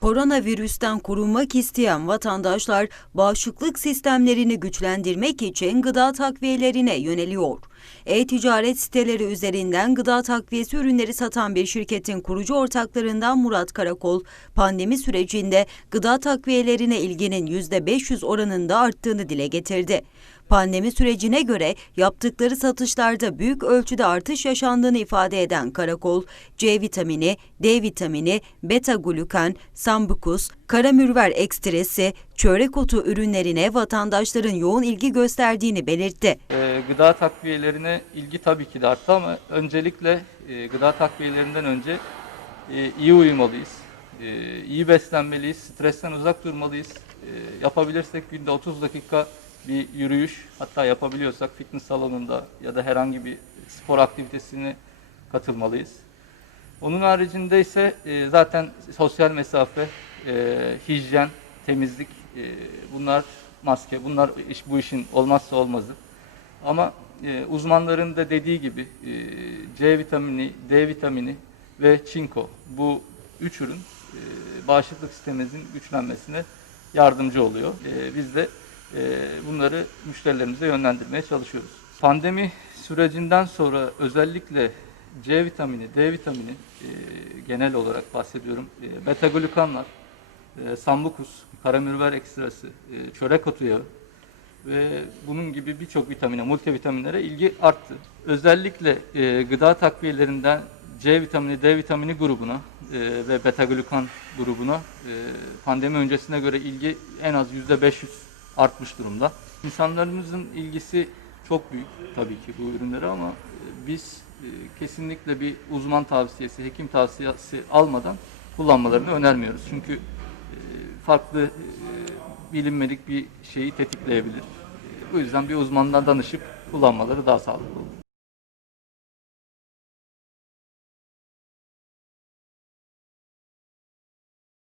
Koronavirüsten korunmak isteyen vatandaşlar bağışıklık sistemlerini güçlendirmek için gıda takviyelerine yöneliyor. E-ticaret siteleri üzerinden gıda takviyesi ürünleri satan bir şirketin kurucu ortaklarından Murat Karakol, pandemi sürecinde gıda takviyelerine ilginin %500 oranında arttığını dile getirdi. Pandemi sürecine göre yaptıkları satışlarda büyük ölçüde artış yaşandığını ifade eden Karakol, C vitamini, D vitamini, beta glukan, sambukus, karamürver ekstresi, çörek otu ürünlerine vatandaşların yoğun ilgi gösterdiğini belirtti. Gıda takviyelerine ilgi tabii ki de arttı ama öncelikle e, gıda takviyelerinden önce e, iyi uyumalıyız, e, iyi beslenmeliyiz, stresten uzak durmalıyız. E, yapabilirsek günde 30 dakika bir yürüyüş, hatta yapabiliyorsak fitness salonunda ya da herhangi bir spor aktivitesine katılmalıyız. Onun haricinde ise e, zaten sosyal mesafe, e, hijyen, temizlik, e, bunlar maske, bunlar iş, bu işin olmazsa olmazı. Ama e, uzmanların da dediği gibi e, C vitamini, D vitamini ve çinko bu üç ürün e, bağışıklık sistemimizin güçlenmesine yardımcı oluyor. E, biz de e, bunları müşterilerimize yönlendirmeye çalışıyoruz. Pandemi sürecinden sonra özellikle C vitamini, D vitamini e, genel olarak bahsediyorum. E, beta glukanlar, e, sambukus, karamürver ekstrası, e, çörek otu yağı ve bunun gibi birçok vitamine, multivitaminlere ilgi arttı. Özellikle e, gıda takviyelerinden C vitamini, D vitamini grubuna e, ve beta glukan grubuna e, pandemi öncesine göre ilgi en az %500 artmış durumda. İnsanlarımızın ilgisi çok büyük tabii ki bu ürünlere ama e, biz e, kesinlikle bir uzman tavsiyesi, hekim tavsiyesi almadan kullanmalarını önermiyoruz. Çünkü farklı e, bilinmedik bir şeyi tetikleyebilir. E, Bu yüzden bir uzmandan danışıp kullanmaları daha sağlıklı olur.